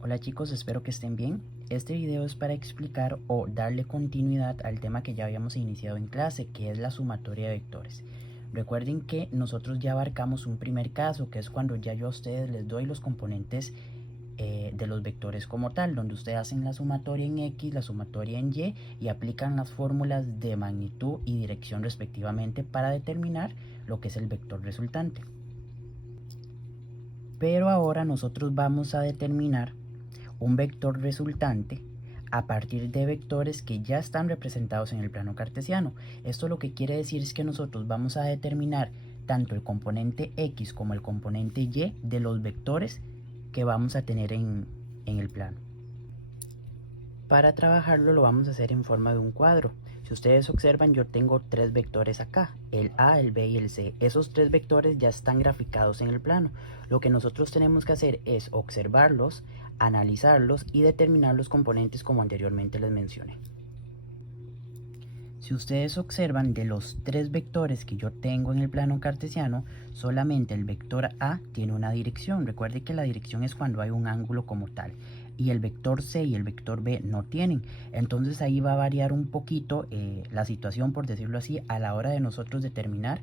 Hola chicos, espero que estén bien. Este video es para explicar o darle continuidad al tema que ya habíamos iniciado en clase, que es la sumatoria de vectores. Recuerden que nosotros ya abarcamos un primer caso, que es cuando ya yo a ustedes les doy los componentes de los vectores como tal, donde ustedes hacen la sumatoria en X, la sumatoria en Y aplican las fórmulas de magnitud y dirección respectivamente para determinar lo que es el vector resultante. Pero ahora nosotros vamos a determinar un vector resultante a partir de vectores que ya están representados en el plano cartesiano. Esto lo que quiere decir es que nosotros vamos a determinar tanto el componente X como el componente Y de los vectores que vamos a tener en el plano. Para trabajarlo lo vamos a hacer en forma de un cuadro. Si ustedes observan, yo tengo tres vectores acá, el A, el B y el C. Esos tres vectores ya están graficados en el plano. Lo que nosotros tenemos que hacer es observarlos, analizarlos y determinar los componentes como anteriormente les mencioné. Si ustedes observan, de los tres vectores que yo tengo en el plano cartesiano, solamente el vector A tiene una dirección. Recuerde que la dirección es cuando hay un ángulo como tal. Y el vector C y el vector B no tienen. Entonces ahí va a variar un poquito la situación, por decirlo así, a la hora de nosotros determinar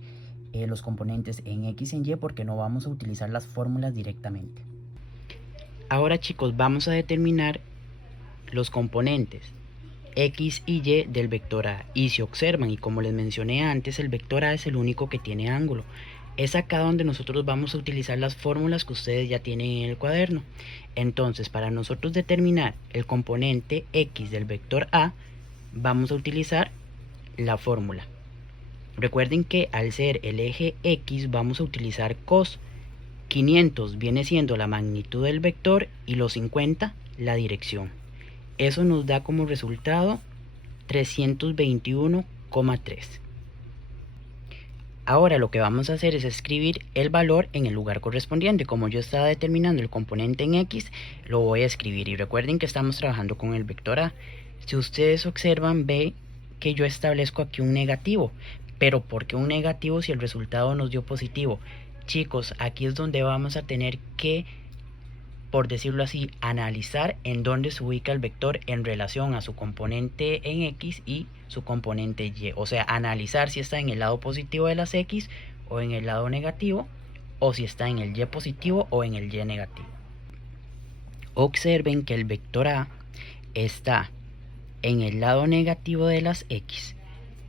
los componentes en X y en Y, porque no vamos a utilizar las fórmulas directamente. Ahora chicos, vamos a determinar los componentes X y Y del vector A. Y si observan, y como les mencioné antes, el vector A es el único que tiene ángulo. Es acá donde nosotros vamos a utilizar las fórmulas que ustedes ya tienen en el cuaderno. Entonces, para nosotros determinar el componente X del vector A, vamos a utilizar la fórmula. Recuerden que al ser el eje X vamos a utilizar cos. 500 viene siendo la magnitud del vector y los 50 la dirección. Eso nos da como resultado 321,3. Ahora lo que vamos a hacer es escribir el valor en el lugar correspondiente. Como yo estaba determinando el componente en X, lo voy a escribir. Y recuerden que estamos trabajando con el vector A. Si ustedes observan, ve que yo establezco aquí un negativo. Pero ¿por qué un negativo si el resultado nos dio positivo? Chicos, aquí es donde vamos a tener que, por decirlo así, analizar en dónde se ubica el vector en relación a su componente en X y su componente Y. O sea, analizar si está en el lado positivo de las X o en el lado negativo, o si está en el Y positivo o en el Y negativo. Observen que el vector A está en el lado negativo de las X.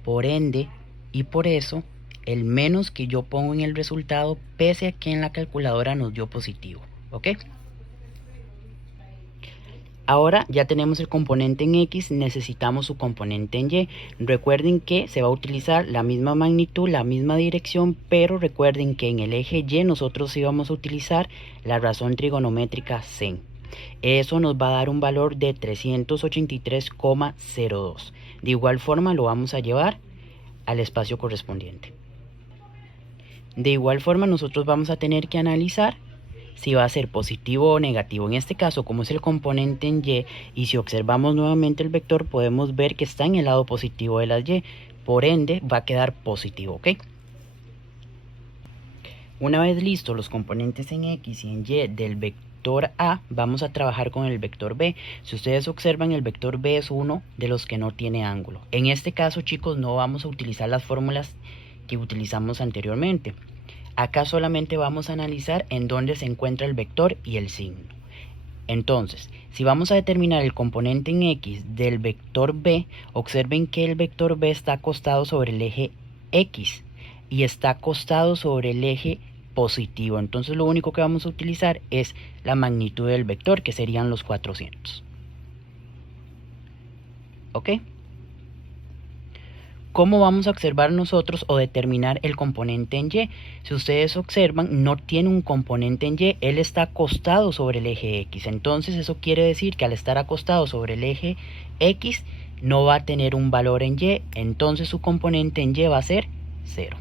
Por ende, y por eso, el menos que yo pongo en el resultado, pese a que en la calculadora nos dio positivo. ¿Ok? Ahora ya tenemos el componente en X, necesitamos su componente en Y. Recuerden que se va a utilizar la misma magnitud, la misma dirección, pero recuerden que en el eje Y nosotros íbamos a utilizar la razón trigonométrica sin. Eso nos va a dar un valor de 383,02. De igual forma lo vamos a llevar al espacio correspondiente. De igual forma nosotros vamos a tener que analizar si va a ser positivo o negativo. En este caso, como es el componente en Y, y si observamos nuevamente el vector, podemos ver que está en el lado positivo de las Y. Por ende, va a quedar positivo, ¿ok? Una vez listos los componentes en X y en Y del vector A, vamos a trabajar con el vector B. Si ustedes observan, el vector B es uno de los que no tiene ángulo. En este caso, chicos, no vamos a utilizar las fórmulas que utilizamos anteriormente. Acá solamente vamos a analizar en dónde se encuentra el vector y el signo. Entonces, si vamos a determinar el componente en X del vector B, observen que el vector B está acostado sobre el eje X y está acostado sobre el eje positivo. Entonces lo único que vamos a utilizar es la magnitud del vector, que serían los 400. ¿Ok? ¿Cómo vamos a observar nosotros o determinar el componente en Y? Si ustedes observan, no tiene un componente en Y, él está acostado sobre el eje X. Entonces eso quiere decir que al estar acostado sobre el eje X, no va a tener un valor en Y, entonces su componente en Y va a ser 0.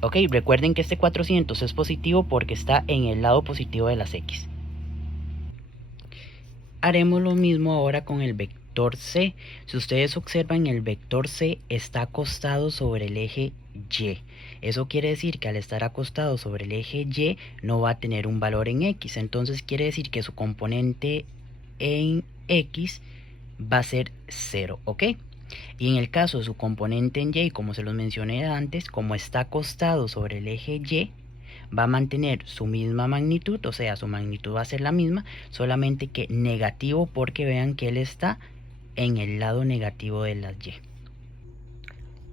Ok, recuerden que este 400 es positivo porque está en el lado positivo de las X. Haremos lo mismo ahora con el vector C. Si ustedes observan, el vector C está acostado sobre el eje Y. Eso quiere decir que al estar acostado sobre el eje Y no va a tener un valor en X. Entonces quiere decir que su componente en X va a ser 0, ¿ok? Y en el caso de su componente en Y, como se los mencioné antes, como está acostado sobre el eje Y, va a mantener su misma magnitud, o sea, su magnitud va a ser la misma, solamente que negativo, porque vean que él está en el lado negativo de las Y.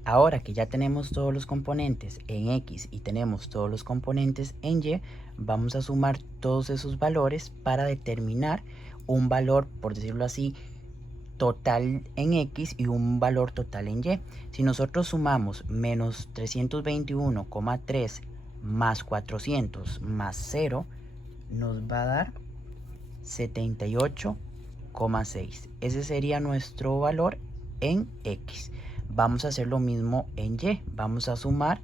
Ahora que ya tenemos todos los componentes en X y tenemos todos los componentes en Y, vamos a sumar todos esos valores para determinar un valor, por decirlo así, total en X y un valor total en Y. Si nosotros sumamos menos 321,3 más 400 más 0, nos va a dar 78,6. Ese sería nuestro valor en X. Vamos a hacer lo mismo en Y. Vamos a sumar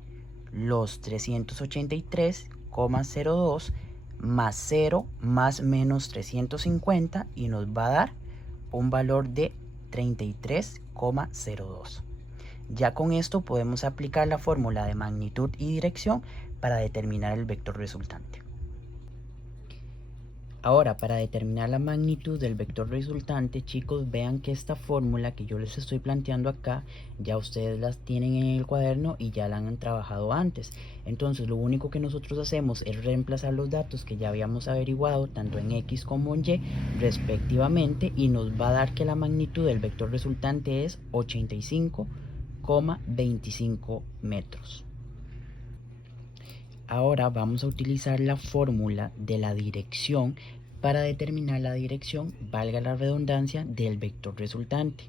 los 383,02 más 0 más menos 350 y nos va a dar un valor de 33,02. Ya con esto podemos aplicar la fórmula de magnitud y dirección para determinar el vector resultante. Ahora, para determinar la magnitud del vector resultante, chicos, vean que esta fórmula que yo les estoy planteando acá, ya ustedes las tienen en el cuaderno y ya la han trabajado antes. Entonces, lo único que nosotros hacemos es reemplazar los datos que ya habíamos averiguado, tanto en X como en Y, respectivamente, y nos va a dar que la magnitud del vector resultante es 85,25 metros. Ahora vamos a utilizar la fórmula de la dirección para determinar la dirección, valga la redundancia, del vector resultante.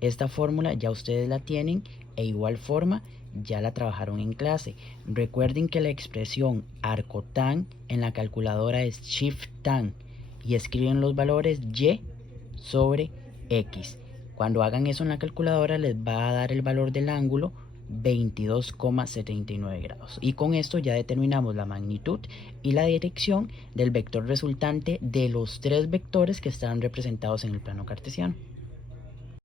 Esta fórmula ya ustedes la tienen e igual forma ya la trabajaron en clase. Recuerden que la expresión arcotan en la calculadora es shift-tan y escriben los valores Y sobre X. Cuando hagan eso en la calculadora les va a dar el valor del ángulo 22,79 grados. Y con esto ya determinamos la magnitud y la dirección del vector resultante de los tres vectores que están representados en el plano cartesiano.